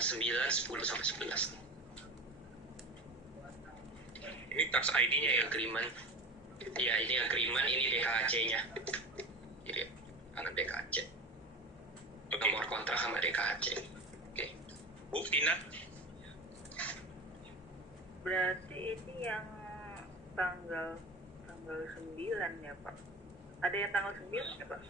9, 10 sampai 11. Ini tax ID-nya ya? Agreement. Iya, ini agreement, ini DKHC-nya. Jadi anak DKHC. Oke. Nomor kontrak sama DKHC. Oke. Bu Tina, Berarti ini yang tanggal 9 ya Pak? Ada yang tanggal 9 ya Pak?